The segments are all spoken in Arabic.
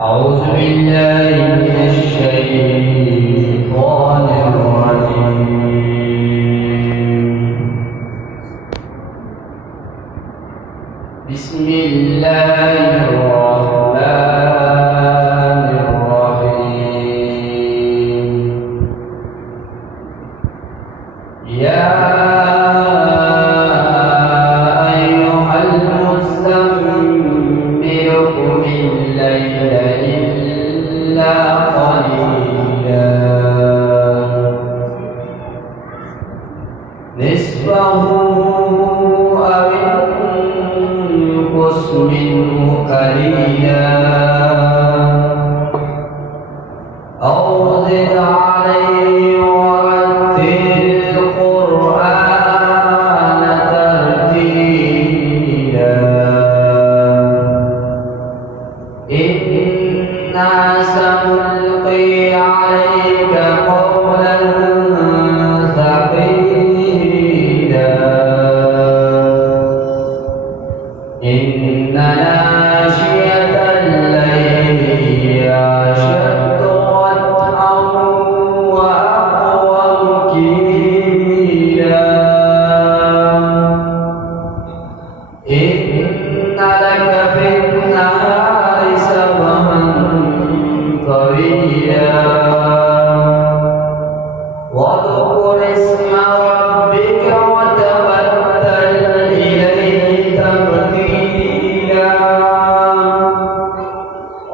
أعوذ بالله من الشيطان الرجيم. بسم الله الرحمن الرحيم. يا أيها المزمل قم الليل إلا قليلا نصفه أو انقص منه قليلا أو زد عليه ورتل القرآن ترتيلا إنا سنلقي عليك قولا ثقيلا إن ناشئة الليل هي أشد وطئا وأقوم قيلا إن لك في النهار سبحا طويلا واذكر اسم ربك وتبتل إليه تبتيلا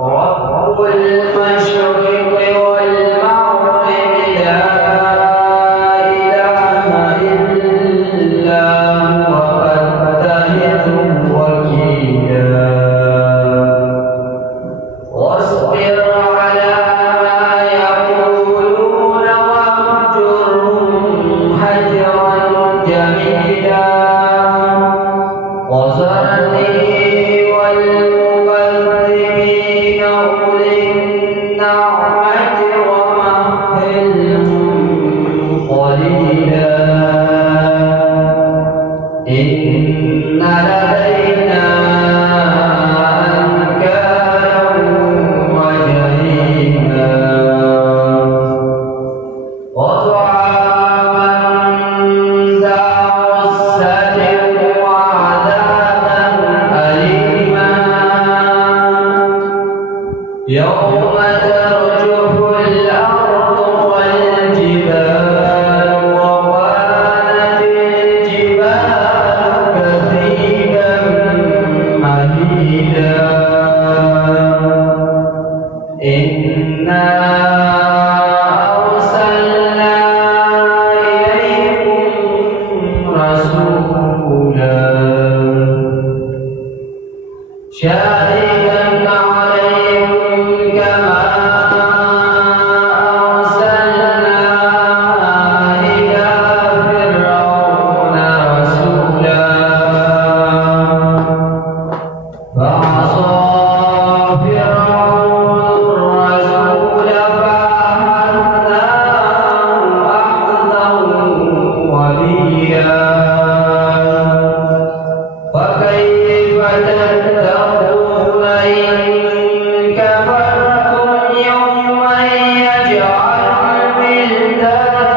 رب المشرق والمغرب لا إله إلا هو فاتخذه وكيلا واصبر على ما يقولون واهجرهم هجرا جميلا وذرني والمكذبين أولي النعمة ومهلهم قليلا إن لدينا أنكالا وجحيما وطعاما ذا غصة وعذابا أليما يوم ترجف الأرض والجبال وكانت الجبال كثيبا مهيلا إنا أرسلنا إليكم رسولا شاهدا عليكم كما أرسلنا إلى فرعون رسولا فعصى فرعون الرسول فأخذناه أخذا وبيلا فكيف تتقون إن كفرتم يوما يجعل الولدان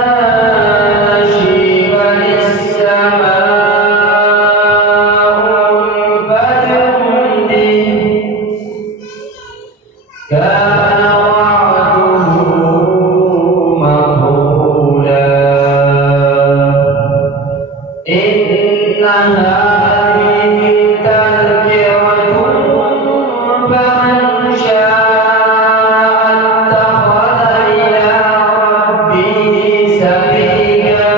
شيبا السماء منفطر به كان وعده مفعولا إن هذه تذكرة فمن شاء اتخذ إلى ربه سبيلا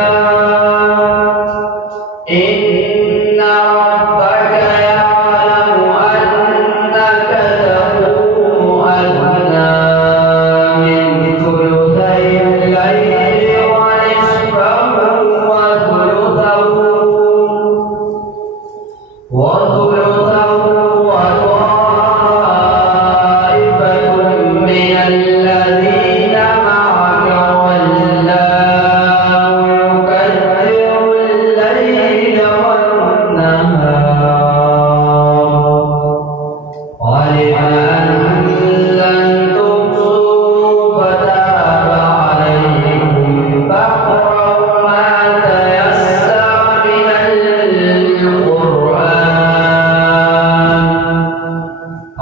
إن ربك يعلم أنك تقوم أدنى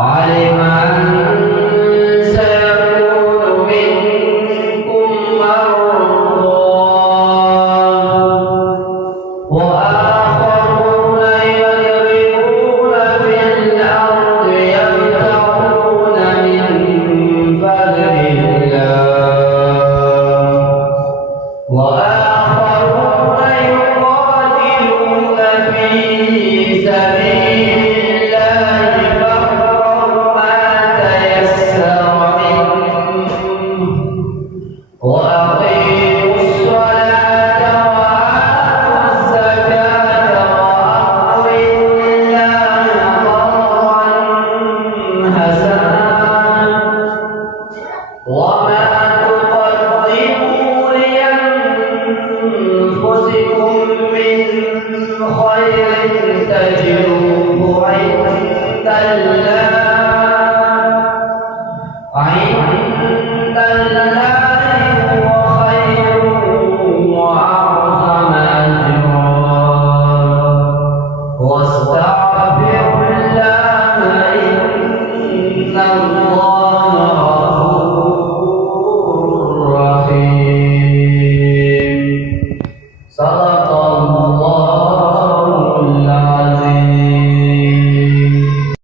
علم أن سيكون منكم مرضى وآخرون يضربون في الأرض يبتغون من فضل الله وآخرون يقاتلون في سبيل الله فاقرأوا ما تيسر منه وأقيموا الصلاة وآتوا الزكاة وأقرضوا الله قرضا حسنا وما تقدموا لأنفسكم من خير تجدوه عند الله